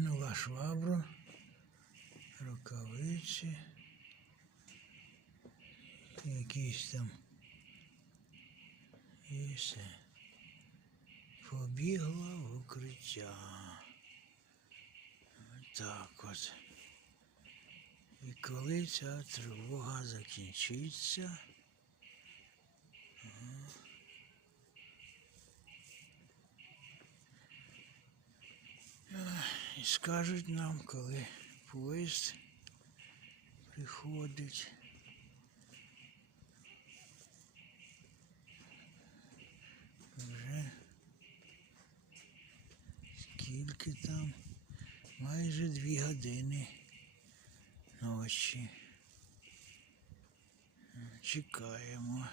Кинула швабру, рукавиці, якісь там і все. Побігла в укриття. Так от. І коли ця тривога закінчиться. І скажуть нам, коли поїзд приходить. Вже скільки там? Майже дві години ночі. Чекаємо.